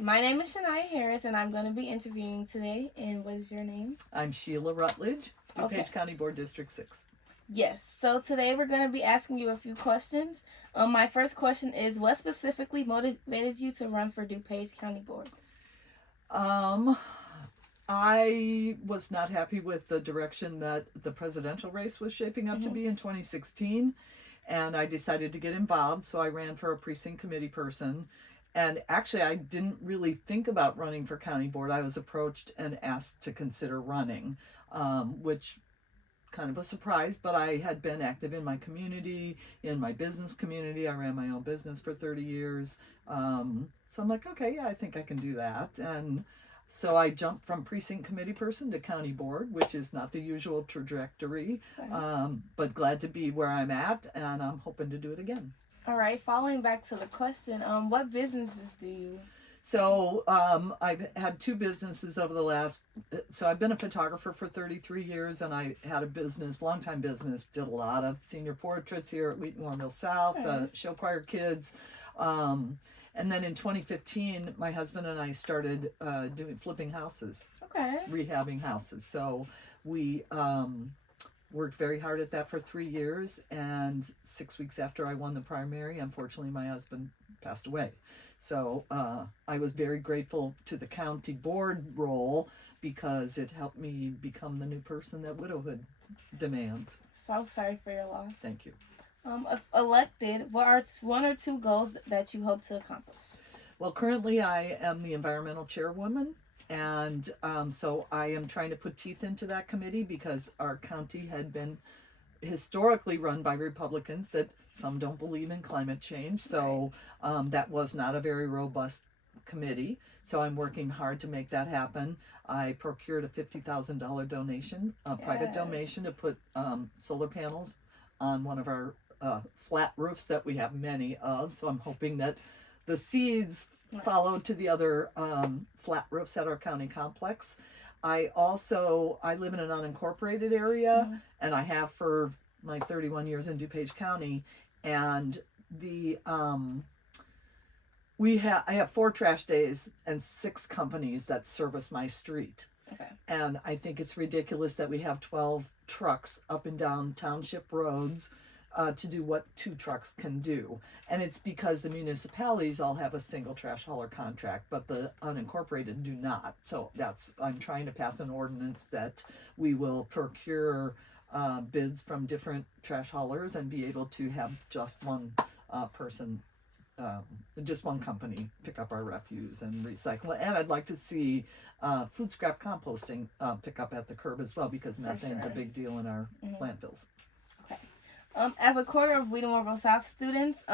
my name is Shania Harris, and I'm going to be interviewing today. And what is your name? I'm Sheila Rutledge, DuPage Okay. County Board District 6. Yes. So today we're going to be asking you a few questions. My first question is, what specifically motivated you to run for DuPage County Board? I was not happy with the direction that the presidential race was shaping up to be in 2016, and I decided to get involved, so I ran for a precinct committee person. And actually, I didn't really think about running for county board. I was approached and asked to consider running, which kind of a surprise, but I had been active in my community, in my business community. I ran my own business for 30 years. So I'm like, okay, yeah, I think I can do that. And so I jumped from precinct committee person to county board, which is not the usual trajectory, but glad to be where I'm at, and I'm hoping to do it again. All right. Following back to the question, what businesses do you? So I've had two businesses over the last, so I've been a photographer for 33 years, and I had a business, longtime business, did a lot of senior portraits here at Wheaton, Warrenville South, show choir kids. And then in 2015, my husband and I started flipping houses, rehabbing houses. So we worked very hard at that for 3 years, and 6 weeks after I won the primary, unfortunately, my husband passed away. So I was very grateful to the county board role because it helped me become the new person that widowhood demands. So sorry for your loss. Thank you. If elected, what are one or two goals that you hope to accomplish? Well, currently I am the environmental chairwoman, and so I am trying to put teeth into that committee because our county had been historically run by Republicans that some don't believe in climate change. So that was not a very robust committee. So I'm working hard to make that happen. I procured a $50,000 donation, a private donation to put solar panels on one of our flat roofs that we have many of. So I'm hoping that the seeds follow to the other flat roofs at our county complex. I live in an unincorporated area, and I have for my 31 years in DuPage County, and I have 4 trash days and 6 companies that service my street. And I think it's ridiculous that we have 12 trucks up and down township roads to do what 2 trucks can do. And it's because the municipalities all have a single trash hauler contract, but the unincorporated do not. So I'm trying to pass an ordinance that we will procure bids from different trash haulers and be able to have just one person, just one company pick up our refuse and recycle it. And I'd like to see food scrap composting pick up at the curb as well, because methane's a big deal in our landfills. As a quarter of Wheaton, Warrenville South students,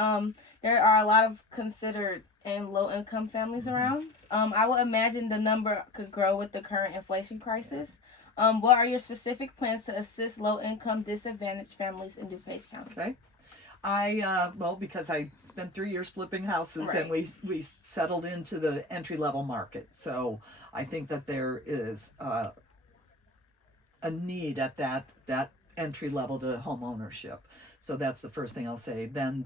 there are a lot of considered and low-income families around. I would imagine the number could grow with the current inflation crisis. What are your specific plans to assist low-income, disadvantaged families in DuPage County? Okay. Because I spent 3 years flipping houses, and we settled into the entry-level market. So I think that there is a need at that entry level to home ownership. So that's the first thing I'll say. Then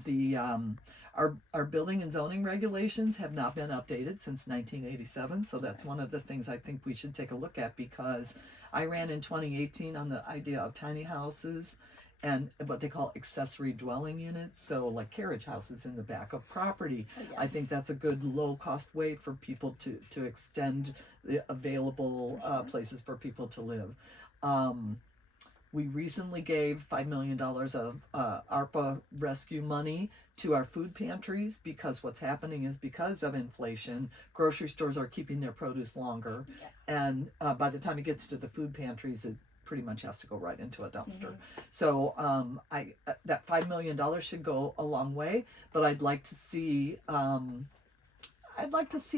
our building and zoning regulations have not been updated since 1987. So that's one of the things I think we should take a look at, because I ran in 2018 on the idea of tiny houses and what they call accessory dwelling units. So like carriage houses in the back of property. I think that's a good low cost way for people to extend the available places for people to live. We recently gave $5 million of ARPA rescue money to our food pantries, because what's happening is, because of inflation, grocery stores are keeping their produce longer. And by the time it gets to the food pantries, it pretty much has to go right into a dumpster. So that $5 million should go a long way, but I'd like to see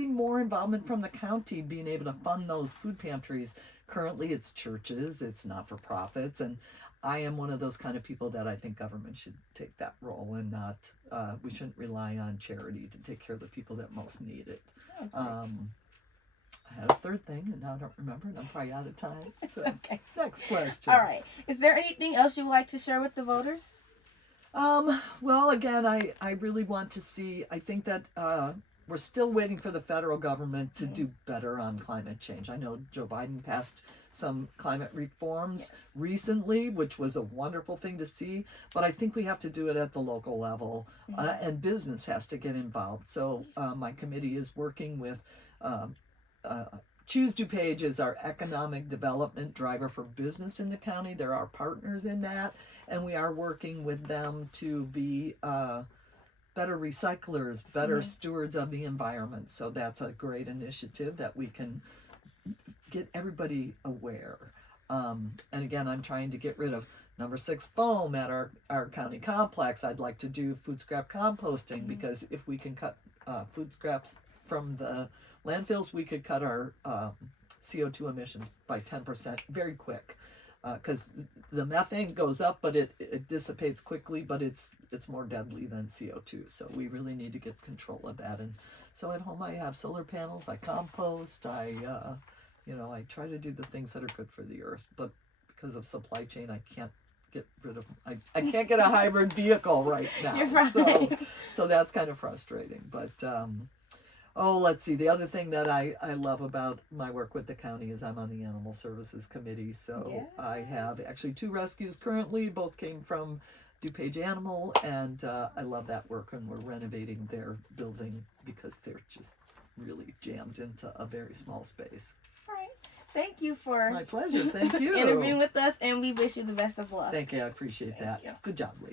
more involvement from the county being able to fund those food pantries. Currently, it's churches, it's not-for-profits, and I am one of those kind of people that I think government should take that role, and not, we shouldn't rely on charity to take care of the people that most need it. I had a third thing, and now I don't remember, and I'm probably out of time. So, next question. All right. Is there anything else you would like to share with the voters? Well, again, I really want to see, I think that we're still waiting for the federal government to do better on climate change. I know Joe Biden passed some climate reforms recently, which was a wonderful thing to see, but I think we have to do it at the local level, and business has to get involved. So my committee is working with Choose DuPage is our economic development driver for business in the county. They're our partners in that, and we are working with them to be better recyclers, better stewards of the environment. So that's a great initiative that we can get everybody aware. And again, I'm trying to get rid of number 6 foam at our county complex. I'd like to do food scrap composting, because if we can cut food scraps from the landfills, we could cut our CO2 emissions by 10% very quick. Because the methane goes up, but it dissipates quickly, but it's more deadly than CO2. So we really need to get control of that. And so at home I have solar panels, I compost, I try to do the things that are good for the earth. But because of supply chain, I can't get rid of, I can't get a hybrid vehicle right now. You're right. So that's kind of frustrating. But let's see. The other thing that I love about my work with the county is I'm on the Animal Services Committee. So I have actually 2 rescues currently. Both came from DuPage Animal, and I love that work. And we're renovating their building because they're just really jammed into a very small space. All right. Thank you for My pleasure. Thank you. interviewing with us, and we wish you the best of luck. Thank you. I appreciate that. you. Good job, ladies.